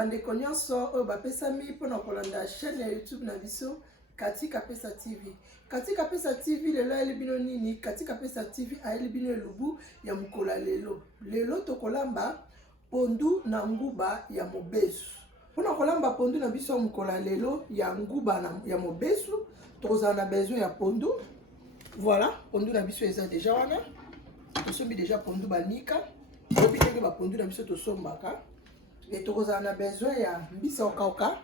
bandeko nyonso oyo bapesami mpona kolanda chaîne ya YouTube na biso Katika Pesa TV. Katika Pesa TV lelo ayeli bino nini? Katika Pesa TV ayeli bino elubu ya mukola lelo. Lelo tokolamba pondu na nguba ya mobesu. Mpona kolamba pondu na biso mukola lelo ya nguba ya mobesu, tokozala na besoin ya pondu. Voilà, pondu na biso eza déjà wana. Tosombi déjà pondu banika. Obi teke ba pondu na biso tosombaka. Et tokozala na besoin ya mbisa okauka.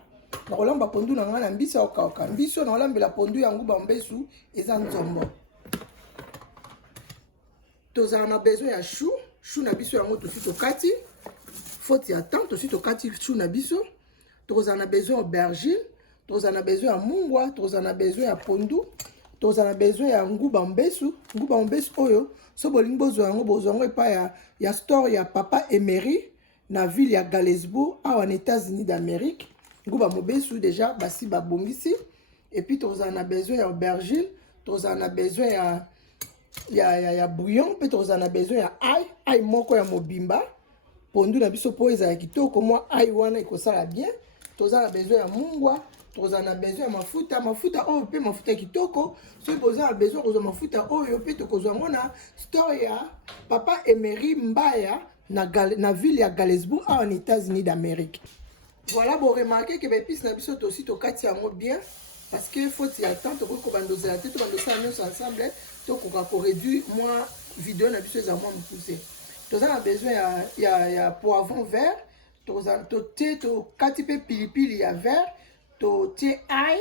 Na kolamba pondu na nga na mbisa okauka. Mbiso na kolambela pondu ya nguba mbesu eza nzombo. Tozala na besoin ya chou. Chou na biso yango tosi tokati. Faute ya temps tosi tokati chou na biso. Tozala na besoin aubergine. Tozala na besoin ya mungwa. Tozala na besoin ya pondu. Tozala na besoin ya nguba mbesu. Nguba mbesu oyo so bolingi bozwa yango epa ya store ya Papa Emery na ville ya Galesburg awa na États-Unis d'Amérique. Nguba mobesu déjà basi babongisi. Et puis tozala na besoin ya aubergine, tozala na besoin ya bouillon, puis tozala na besoin ya ail moko ya mobimba. Pondu na biso po ezala kitoko mwa ail wana ekosala bien. Tozala na besoin ya mungwa, tozala na besoin ya mafuta oyo pe mafuta kitoko. So tozala na besoin kozwa mafuta oyo pe tokozwa ngo na store ya Papa Emery Mbaya na ville ya Galesburg awa na États-Unis d'Amérique. Voilà, bon remarquez que l'épice na biso aussi to kati yango bien parce que faut y attendre to ko bandoza la tête to bandoza nous ensemble to ko réduire moi vidéo na biso za moi me pousser. To za na besoin ya poivron vert, to te to kati pe pilipili ya vert, to te ail,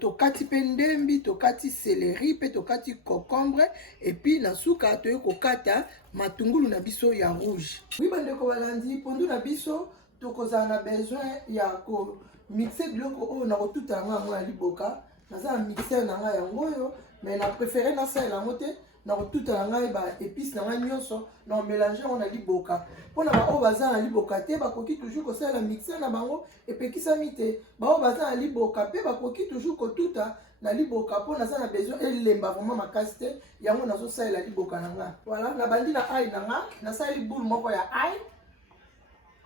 to kati pe ndembi, to kati céleri, pe to kati concombre et puis na suka to ko kata matungulu na biso ya rouge. Oui bandeko balandi pondu na biso tokozala na besoin ya ko mixer biloko oyo na kotuta yango ya liboka. Naza na mixer na nga yango oyo, mais na préféré na salela yango te na kotuta na ngai ba épices na ngai nyonso na mélanger yango na liboka. Mpona ba oyo baza na liboka te bakoki toujours kosalela mixer na bango epekisami te. Ba oyo baza na liboka pe bakoki toujours kotuta na liboka mpo naza na besoin elemba vraiment makasi te yango nazosalela liboka na nga. Voilà, na bandi na ail na nga nasali boule moko ya ail.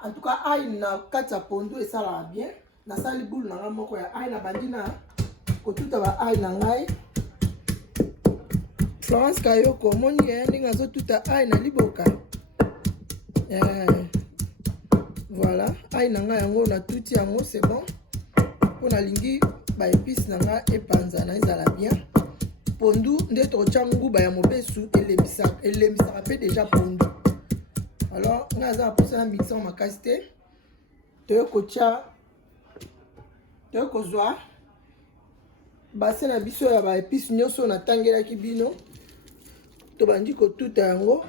En tout cas, ail na kati ya pondu esalaka bien. Nasali boule na nga moko ya ail na bandi na kotuta ba ail na ngai. Florence Kayoko moni ndenge azotuta ail na liboka. Voilà, ail na nga yango na tuti yango c'est bon. Po na lingi ba épices na nga epanza na ezala bien. Pondu nde tocha nguba ya mobesu elembisaka pe déjà pondu. Alors, on a pour ça un mixeur ma casté. Tu kocha, tu kozwa. Bassin na biso ya ba épices nyonso na tangela kibino. To bandi ko tuta yango.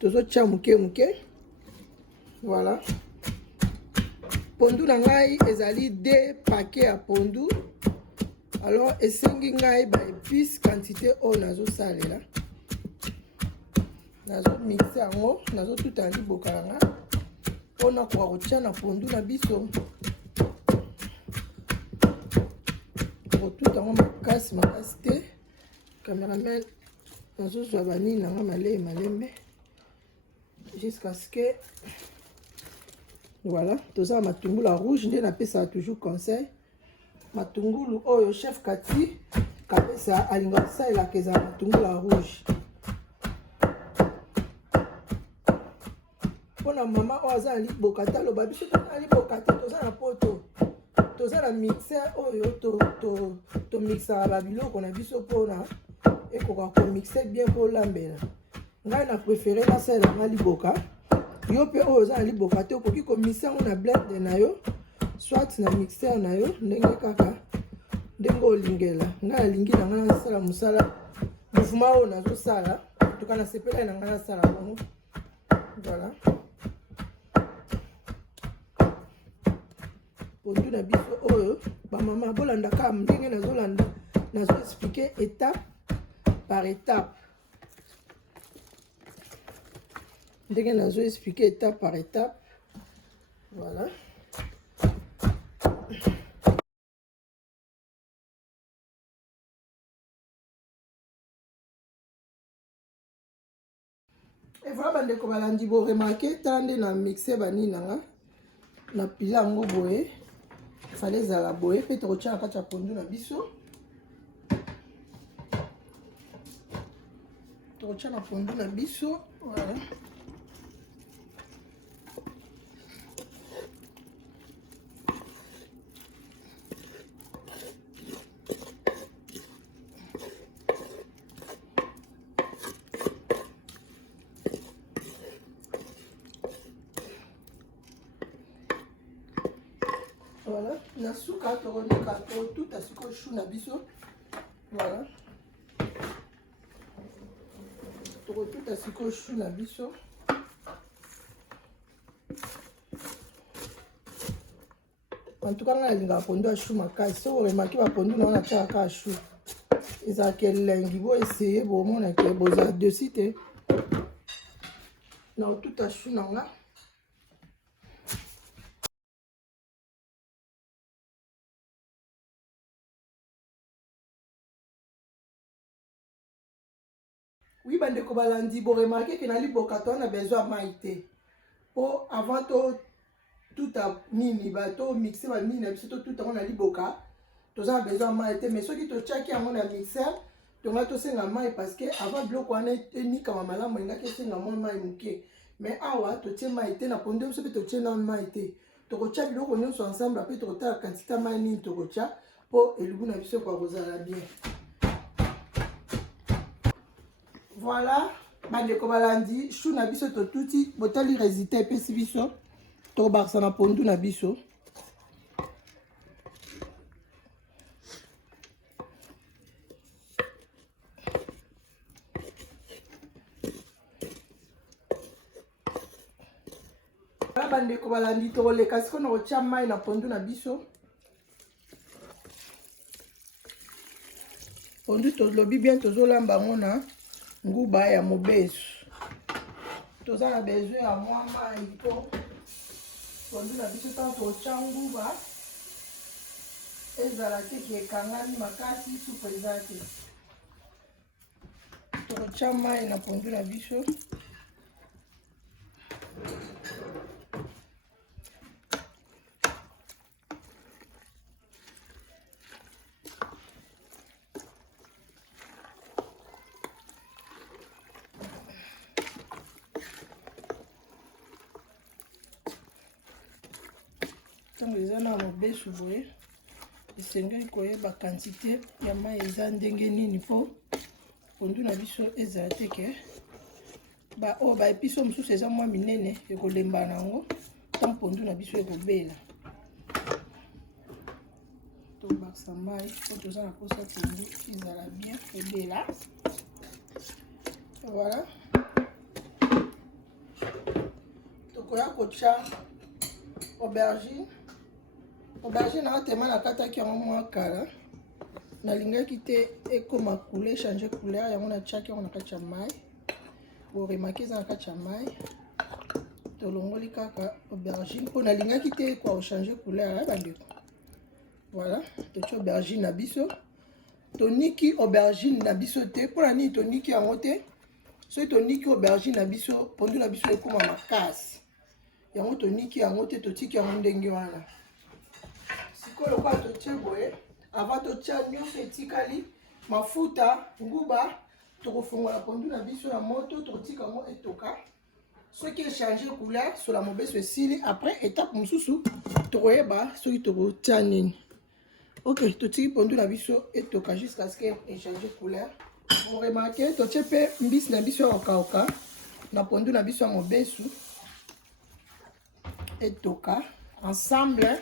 Tozo cha muke. Voilà. Pondu na ngai ezali 2 paquets à pondu. Alors, esengi ngai ba épices quantité o nazo salela. Nazo mixer yango, nazo tuta na liboka na nga. Pona kwa kotia na pondu na biso. Kotuta yango makasi te. Cameraman nazo zwa banini na nga malembe. Jusqu'à ce que voilà, toza matungulu rouge nde napesa toujours conseil. Matungulu oyo chef Kati kapesa alinga salela keza matungulu rouge. Pona mama oza liboka talo babiso na liboka te toza na poto. Toza na mixer oyo to mixa ba biloko na biso pona ekoka ko mixer bien po lambela. Ngai na préféré na sala na liboka. Yo pe oyo za liboka te okoki ko mixer na blender na yo, soit na mixer na yo ndenge kaka ndenge olingela. Ngai alingi na nga na sala musala mouvement oyo nazo sala to kana sepela na nga na sala bongo. Voilà. Pondu na biso oyo ba mama bolanda ka ndenge nazolanda nazo expliquer étape par étape. Ndenge nazo expliquer étape par étape. Voilà. Et Voilà bandeko balandi bo remarquer tande na mixer bani nanga na pila ngo boye fallait zala boye pe to tia kati ya pondu na biso to tia na pondu na biso voilà. Voilà, na suka toroneka to tout à ce que chou na biso. Voilà. Tout à ce que chou na biso. En tout cas, on a linga pondu à chou makai. Si vous remarquez la pondu on a tia ka chou. Eza ke lengi bo essayer bo mona ke boza de cité. Na tout à chou nanga. Oui, bandeko balandi, bon remarquez que dans les bokato on a besoin de maïté. Pour avant tout à mini, bateau mixer ma mini, surtout tout on a les boka. Tous on a besoin de maïté, mais ceux qui te checkent à mon mixer, tu vas te sentir maï parce que avant bloc on est ni comme malade, mais là que c'est vraiment maï mouké. Mais awa, tu tiens maïté, na ponde, tu peux te tiens dans maïté. Tu recherches bloc on est ensemble, après tu retardes la quantité de maï tu recherches pour et le goût n'a pas quoi vous allez bien. Voilà, bandeko balandi, chou na biso to tuti, botali résultat epesi biso, to baksa na pondu na biso. Voilà bandeko balandi, to leka siko na kotia mai na pondu na biso. Pondu to lobi bien tozolamba ngona. Nguba ya mobesu toza na besoin ya mwa mai po pondu na biso tanto tia nguba ezala te ki ekangami makasi supu eza te tokotia mai na pondu na biso ntango eza na mobesu boye esengeli koyeba quantité ya mai eza ndenge nini mpo pondu na biso ezala te ke oyo baepiso mosusu eza mwa minene ekolemba nango ntango pondu na biso ekobela tobakisa mai po toza na posa pondu ezala bien ebela voilà tokoya kotia aubergine na tema na kataki yango mwa kala nalingaki te ekoma couleur changer couleur yango natiaki yango na kati ya mai boremaki eza na kati ya mai tolongoli kaka aubergine mpo nalingaki te kwa ochange couleur ya bandeko voilà totia aubergine na biso toniki aubergine na biso te mpona nini toniki yango te soki toniki aubergine na biso pondu na biso ekoma makasi yango toniki yango te totiki yango ndenge wana sikoyo lokola totie boye avant totia nyonso etikali mafuta nguba tokofongola pondu na biso ya moto tokotika yango etoka soki echange couleur sola mobeso esili après étape mosusu tokoyeba soki tokotia nini ok totiki pondu na biso etoka jusqu'à ce que echange couleur remarqué totie mpe mbisi na biso ya kokauka na pondu na biso ya mobesu etoka ensemble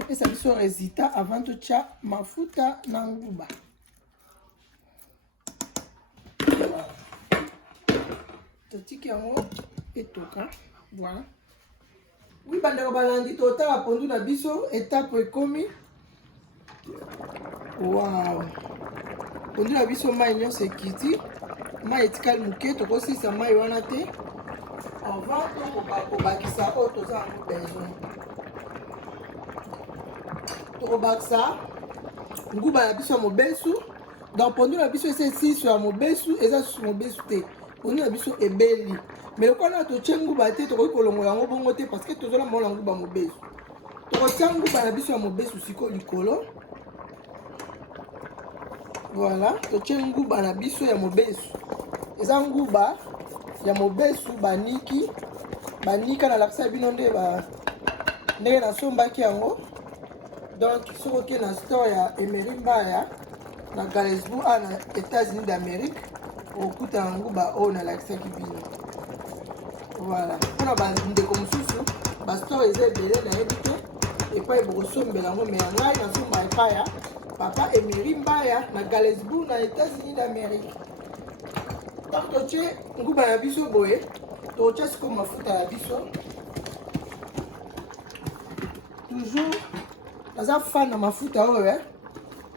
epesa biso résultat avant totia mafuta na nguba totiki yango etoka voilà oui bandeko balandi totala pondu na biso étape ekomi wow pondu na biso mai nyonso ekiti mai etikali moke tokosilisa mai wana te avant tokobakisa oyo toza yango besoin tokobakisa nguba ya biso ya mobesu donc pondu na biso eza esiliso ya mobesu eza susu mobesu te pondu na biso ebeli mais quand tu tiens nguba te to ko longo yango bongo te parce que tozola mona nguba mobesu to tiens nguba na biso ya mobesu siko likolo. Voilà, to tiens nguba na biso ya mobesu eza nguba ya mobesu banika na lakisa bino nde ba ndenge na sombaki yango. Donc soki na store ya Emery Mbaya na Galesburg na États-Unis d'Amérique okuta na nguba oyo na lakisaki bino. Voilà, mpona bandeko mosusu bastore eza ebele nayebi te epai bokosombela yango, me ya ngai nasomba epai ya papa Emery Mbaya na Galesburg na États-Unis d'Amérique. Tant totie nguba na biso boye totia siko mafuta ya biso. Toujours naza fan na mafuta oyo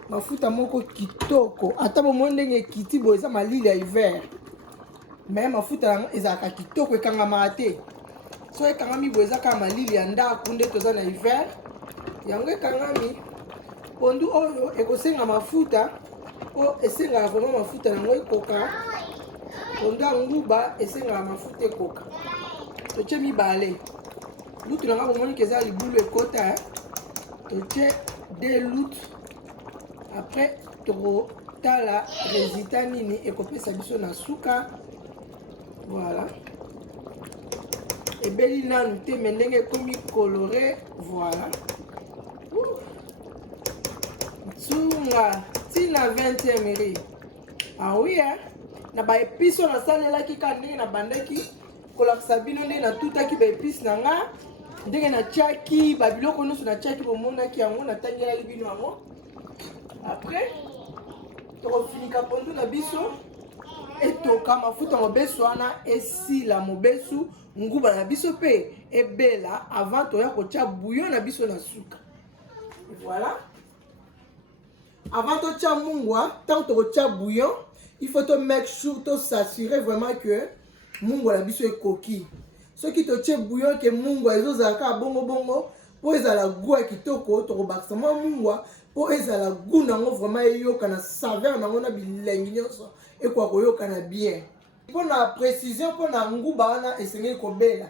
mafuta moko kitoko ata bomoi ndenge kiti boye eza malili ya hiver, mais mafuta yango ezalaka kitoko ekangamaka te. So ekangami boye eza kaka malili ya ndako nde toza na hiver yango ekangami. Pondu oyo ekosenga mafuta po esengaka vraiment mafuta yango ekoka. Pondu ya nguba esengaka mafuta ekoka. Totie mibale lutu nanga bomoni ke eza libulu ekota totie 2 lutu. Après tokotala résultat nini ekopesa biso na suka. Voilà, ebeli nanu te me ndenge ekomi coloré. Voilà, tsunga tina 20e ri. Ah oui, na ba épices na salelaki ka ndenge na bandaki kolakisa bino ndenge na tutaki ba épices na nga ndenge na tiaki ba biloko nyonso na tiaki bomonaki yango natangelaki bino yango. Après tokofinika pondu na biso etoka mafuta mobesu wana esila mobesu nguba na biso pe ebela avant toya kotia bouillon na biso na suka. Voilà, avant totia mungwa tant tokotia bouillon il faut to make sure to s'assurer vraiment que mungwa na biso ekoki. Soki totie bouillon ke mungwa ezozalaka bongo bongo po ezala goût ya kitoko tokobakisa mwa mungwa po ezala goût nango vraiment eyoka na saveur nango na bilengi nyonso ekwa koyoka na bien. Mpona précision mpona nguba wana esengeli kobela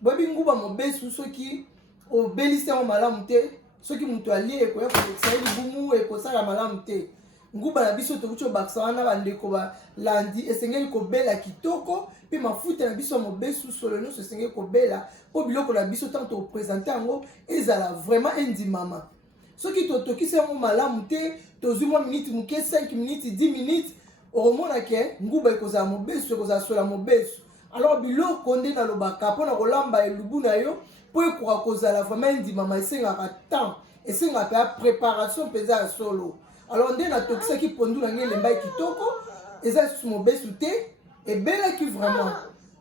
boyebi nguba mobesu soki obelisi yango malamu te, soki moto alie ekoya kolekisa ye libumu ekosala malamu te. Nguba na biso tokuti obakisa wana bandeko balandi esengeli kobela kitoko mpe mafuta na biso mobesu solo nyonso esengeli kobela po biloko na biso ntango topresente yango ezala vraiment endimama. Soki totokisi yango malamu te tozwi mwa minute moke 5 minutes 10 minutes okomona ke nguba ekozala mobesu ekozala sola mobesu. Alors biloko nde nalobaka mpona kolamba elubu na yo po ekoka kozala vraiment endimama esengaka temps esengaka mpe ya préparation mpenza ya solo. Alors nde natokisaki pondu na ngai elembai kitoko eza lisusu mobesu te ebelaki vraiment,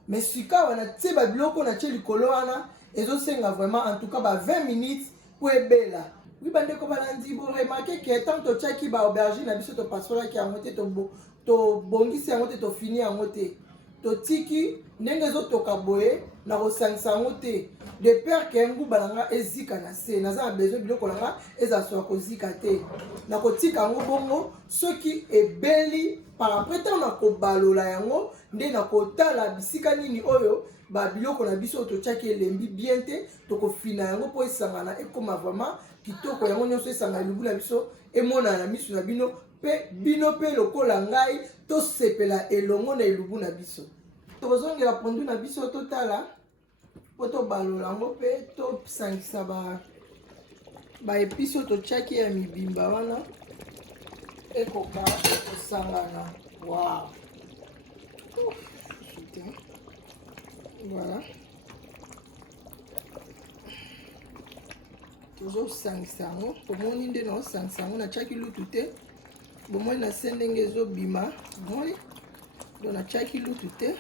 mais sika wana tie babiloko na tie likolo wana ezosenga vraiment en tout cas ba 20 minutes po ebela. Oui bandeko balandi boremarke ke tant totiaki ba aubergine na biso topasolaki yango te tobongisi yango te tofini yango te totiki ndenge ezotoka boye na kosangisa yango te de peur ke nguba na nga ezika na se naza na besoin biloko na nga ezasoka kozika te na kotika yango bongo soki ebeli par après ntango na kobalola yango nde na kotala bisika nini oyo babiloko na biso totiaki elembi bien te tokofina yango mpo esangana ekoma vraiment kitoko yango nyonso esanga elubu na biso emonana na miso na bino mpe bino mpe lokola ngai tosepela elongo na elubu na biso. Tokozongela pondu na biso totala po tobalola yango mpe tosangisa baepice oyo totiaki ya mibimba wana ekoka ekosangana. Wow, voilà, tozosangisa yango bomoni nde naosangisa yango natiaki lutu te bomoni na se ndenge ezobima bomoni do natiaki lutu te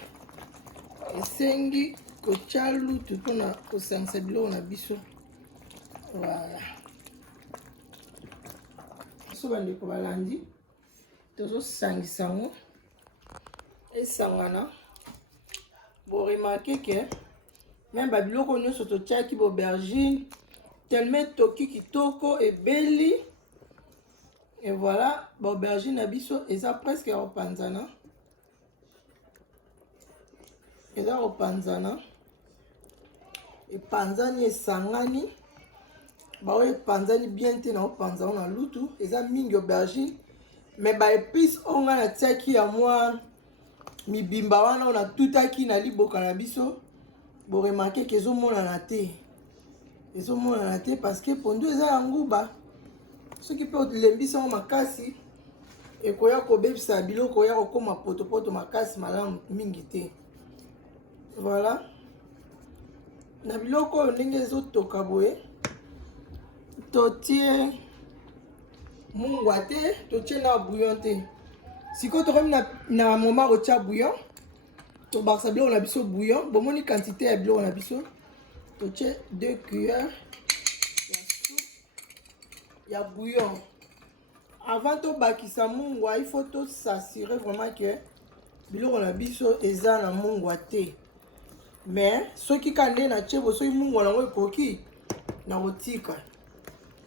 esengi kotia lutu mpona kosangisa biloko na biso. Voilà, so bandeko balandi tozosangisa yango esangana. Boremarke ke même babiloko nyonso totiaki boaubergine tellement toki kitoko ebeli. Et voilà, l'aubergine na biso eza presque repanzana. eza kopanzana epanzani esangani bao epanzani bien te na opanza na lutu eza mingi aubergine mais ba épice onga na tiaki ya mwa mibimba wana ona tutaki na liboka na biso bo remarquer que ezomonana te parce que pondu eza ya nguba soki pe olembisa ngo makasi ekoya kobebisa biloko ya kokoma potopoto makasi malamu mingi te. Voilà na biloko oyo ndenge ezotoka boye totie mungwa te totie na bouillon te sikoyo tokomi na moment kotia bouillon tobakisa biloko na biso bouillon bomoni quantité ya biloko na biso totie 2 cuillères ya soupe ya bouillon. Avant tobakisa mungwa il faut to s'assurer vraiment que biloko na biso eza na mungwa te mais soki kande na tie bosoki mungwa nango ekoki na kotika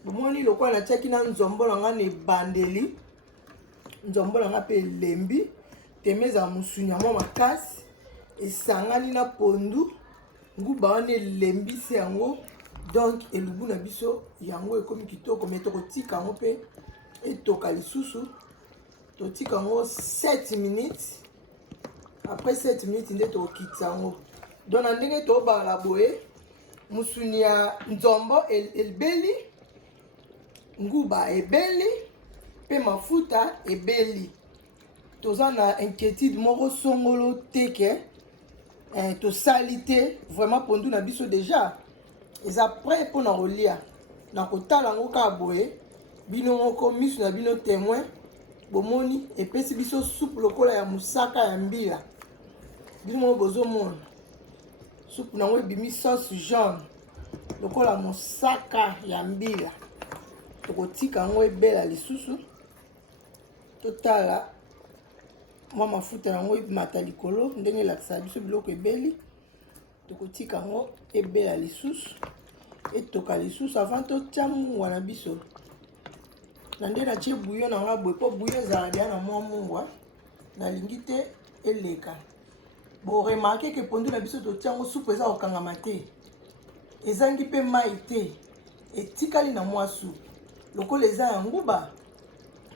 bomoni lokola natiaki na nzombo nanga na ebandeli nzombo nanga mpe elembi teme ezala mosuni ya mwa makasi esangani na pondu nguba wana elembisi yango donc elubu na biso yango ekomi kitoko me tokotika yango mpe etoka lisusu totika yango 7 minutes après 7 minutes nde tokokitisa yango donc na ndenge tobala boye musuni ya nzombo ebeli nguba ebeli pe mafuta ebeli toza na inquiétude moko songolo teke tosali te vraiment pondu na biso déjà eza prêt mpona kolia na kotala yango kaka boye bino moko miso na bino témoin bomoni epesi biso soupe lokola ya mosaka ya mbila bino moko bozomona soupe nango ebimi sauce jaune lokola mosaka ya mbila tokotika yango ebela lisusu totala mwa mafuta yango emata likolo ndenge elakisaka biso biloko ebeli tokotika yango ebela lisusu etoka lisusu avant totia mungwa na biso na nde natie bouillon nanga boye mpo bouillon ezala deya na mwa mungwa nalingi te eleka boremarke ke pondu na biso totia yango supu eza kokangama te ezangi mpe mai te etikali na mwa supu lokola eza ya nguba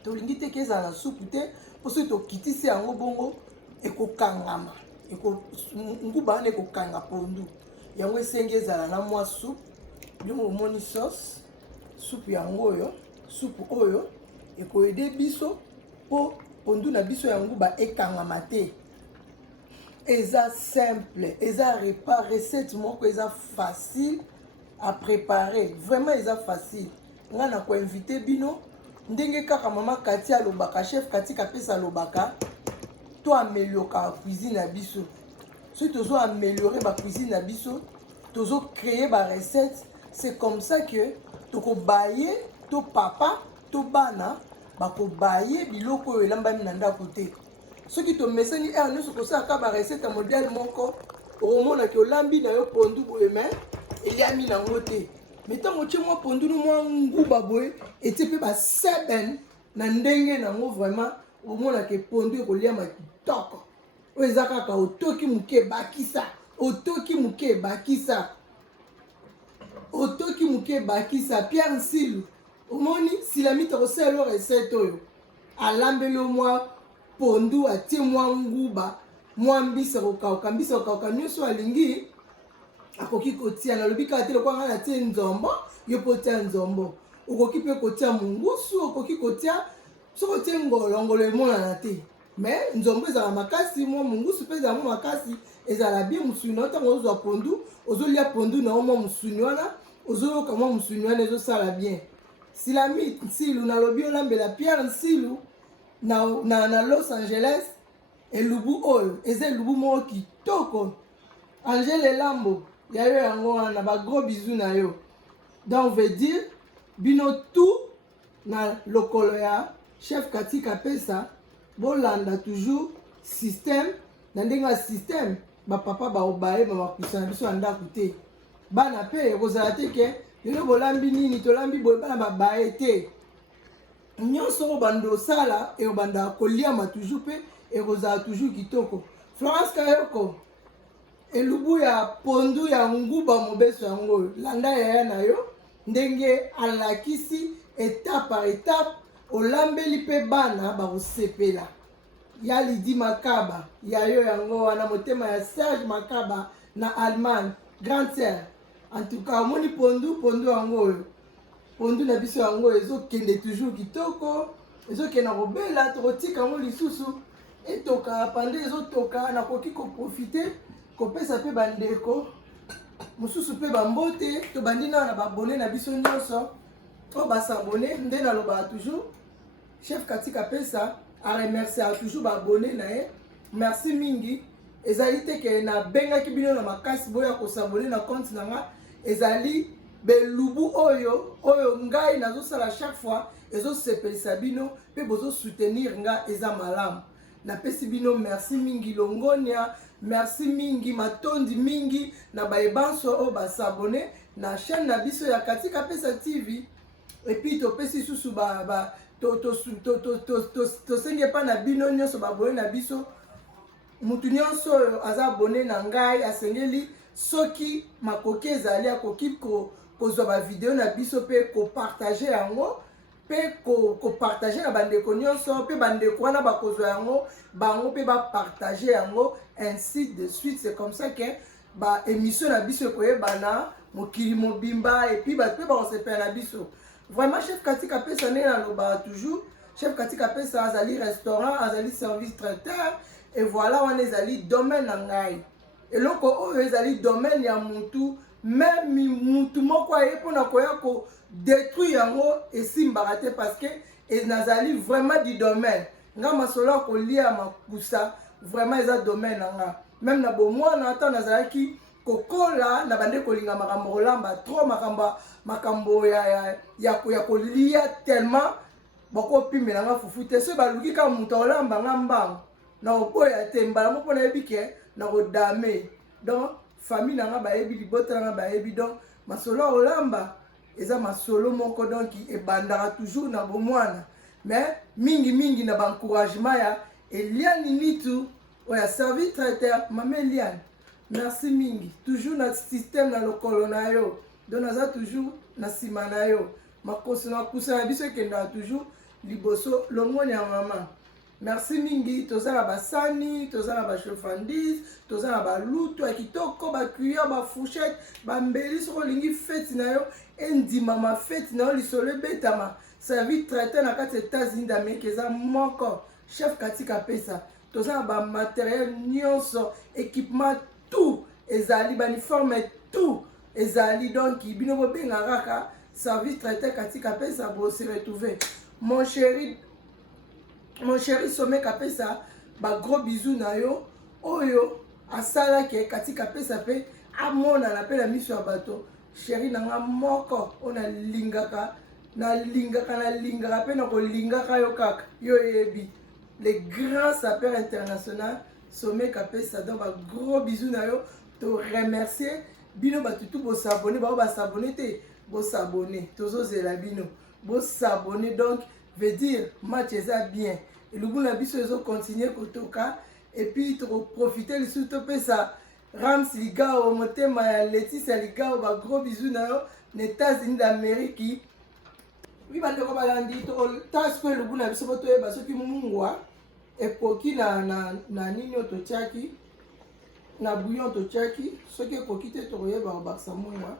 tolingi te ke ezala na supu te mpo soki tokitisi yango bongo ekokangama nguba wana ekokanga pondu yango esengi ezala na mwa supu bino omoni sauce supu yango oyo supu oyo ekoyede biso mpo pondu na biso ya nguba ekangama te eza simple eza repas recette moko eza facile à préparer vraiment eza facile nga na koinvite bino ndenge kaka mama Kati alobaka chef Kati kapesa alobaka to améliorer cuisine na biso soki tozo améliorer ba cuisine na biso tozo créer ba recette c'est comme ça que tokobaye to papa to bana bakobaye biloko oyo elambami na ndako te soki tomesani nyonso kosalaka ba recette ya modèle moko okomona ke olambi na yo pondu boye me eliami nango te me ntango otie mwa pondu no mwa nguba boye etie mpe baseben na ndenge nango vraiment omona ke pondu ekoliama kitoko oyo eza kaka otoki moke ebakisa otoki moke ebakisa otoki moke ebakisa Pierre Nsilu omoni silami tokosalela recette oyo alambeli mwa pondu atie mwa nguba mwa mbisa kokauka nyonso alingi akoki kotia nalobi kaka te lokwanga na tie nzombo yo mpo tia nzombo okoki mpe kotia mungusu okoki kotia soki otie ngolongolo emonana te mais nzombo ezala makasi mwa mungusu mpe ezala mwa makasi ezala bien musuni na ntango ozwa pondu ozolia pondu na mwa musuni wana ozoyoka mwa musuni wana ezosala bien Silami Nsilu nalobi olambela Pierre Nsilu na Los Angeles elubu oyo eza elubu moko kitoko Angèle Lambo yayo yango wana ba gros bisous na yo donc veut dire bino tout na lokolo ya chef Kati kapesa bolanda toujours système na ndenge ya système bapapa baobaye bamakusa na biso ya ndako te bana mpe ekozala te ke lelo bolambi nini tolambi boye bana babaye te nyonso oyo banda osala ekobanda koliama toujours mpe ekozala toujours kitoko Florence Kayoko elubu ya pondu ya nguba mobeso yango landa yaya na yo ndenge alakisi étape par étape olambeli mpe bana bakosepela ya Lydie Makaba ya yo yango wana motema ya Serge Makaba na Allemagne grande sœur. En tout cas omoni pondu yango oyo pondu na biso yango ezokende toujours kitoko ezokende kobela tokotika yango lisusu etoka pande ezotoka nakoki koprofite kopesa mpe bandeko mosusu mpe bambote tobandi na babone na biso nyonso oyo basabone nde nalobaka toujours chef Katika Pesa aremercie toujours babone na ye merci mingi ezali te ke nabengaki bino na makasi boya kosabone na compte na nga ezali belubu oyo ngai nazosala chaque fois ezosepelisa bino mpe bozosoutenir nga eza malamu napesi bino merci mingi longonia merci mingi matondi mingi na bayebanso oyo basabone na chaîne na biso ya Katika Pesa TV epuis topesi susu tosenge pa na bino nyonso babone na biso mutu nyonso oyo aza abone na ngai asengeli soki makoki ezali akoki kozwa bavideo na biso mpe kopartage yango mpe kopartage na bandeko nyonso mpe bandeko wana bakozwa yango bango mpe bapartage yango ainsi de suite. C'est comme ça que baémission na biso ekoyebana mokili mobimba epuis bato mpe bakosepela na biso. Vraiment chef Katika Pesa ndenge nalobaka toujours chef Katika Pesa azali restaurant azali service traiteur et voilà wana ezali domaine na ngai eloko oyo ezali domaine ya mutu même mutu moko aye mpona koya kodétruire yango esimbaka te parce que nazali vraiment du domaine nga masolo ya kolia makusa vraiment eza domaine na nga même na bomwana ata nazalaki kokola na bande kolinga makambo kolamba trop makambo ya kolia tellement bakopimela nga fufu te so baluki kaka mutu olamba nga mbango na oboya te mbala moko nayebi ke na kodame donc famille na nga bayebi libota na nga bayebi donc masolo olamba eza masolo moko donc ebandaka toujours na bomwana mais mingi na bancouragement ya Eliane Nitu oya service traiteur mama Eliane merci mingi toujours na système na lokolo na yo donc naza toujours na nsima na yo makoso na kusa na biso ekendaka toujours liboso longoni ya mama. Merci mingi tozala basani tozala bachefandise tozala balutu ya kitoko bacuillère bafourchette bambeli soko olingi fete na yo endima mafete na yo lisolo ebetama service traité na kati États-Unis d'Amérique eza moko chef Katika Pesa tozala bamateriel nyonso équipement tout ezali baniforme tout ezali donc bino bobenga kaka service traité Katika Pesa bo se retrouver mon chéri Sommet Kapesa ba gros bisous na yo oyo asala ke Katika Pesa pe amona na pe la miso ya bato chéri nanga moko ona lingaka pe na kolingaka yo kaka yo yebi les grands sapeurs internationaux Sommet Kapesa donc ba gros bisous na yo to remercier bino batutu bo s'abonner ba s'abonner te bo s'abonner tozo zela bino bo s'abonner donc veut dire match eza bien et le bon abisso ils ont continué kotoka et puis tu profiter le surtout ça Rams Liga au motema Laetitia Liga ba gros bisous na yo les États-Unis d'Amérique oui bande ko balandi to tas ko le bon abisso to e ba soki mungwa e koki na nini to tiaki na bouillon to tiaki soki koki te to yeba ba sa mungwa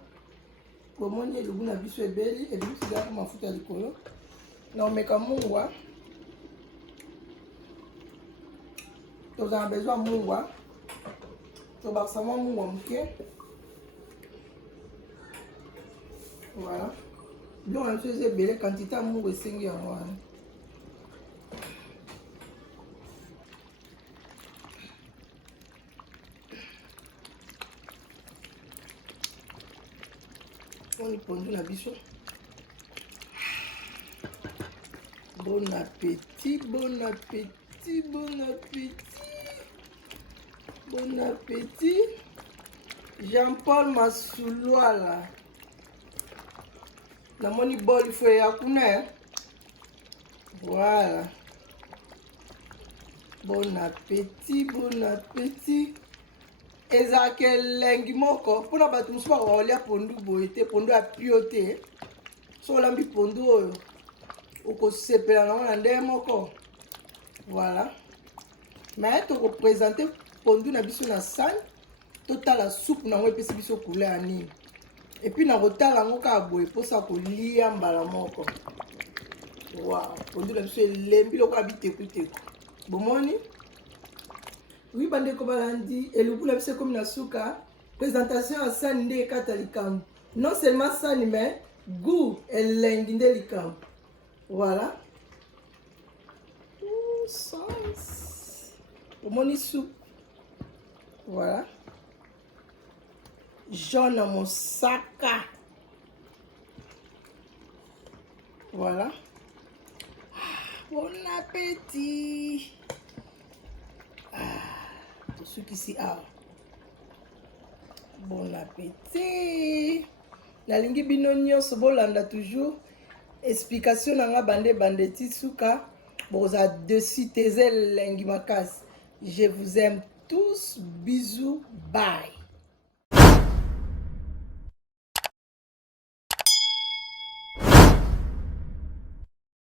ko moni le bon abisso e beli e biso ga mafuta likolo na omeka mungwa tozala besoin mungwa tobakisa mwa mungwa moke voilà biloko na biso eza ebele quantité ya mungwa esengi yango wana oni pondu na biso. Bon appétit, bon appétit, bon appétit. Bon appétit. Jean-Paul Masoulouala. La moni bol il faut y avoir. Voilà. Bon appétit, bon appétit. ezalaka elengi moko mpona bato mosusu bakolia pondu boye te pondu ya pio te so olambi pondu oyo okosepela nango na ndenge moko voilà mais tokopresente pondu na biso na sani totala soupe nango epesi biso couleur ya nini epuis na kotala yango kaka boye mposa kolia mbala moko wow pondu na biso elembi lokola bitekuteku bomoni oui bandeko balandi elubu na biso ekomi na suka présentation ya sani nde ekata likambo non seulement sani mais goût elengi nde likambo voilà sauce omoni soupe voilà jaune à mosaka voilà bon appétit tosukisi awa bon appétit nalingi bino nyonso bolanda toujours explication nanga bande ti suka boza dessus tes elengi makasi je vous aime tous bisous bye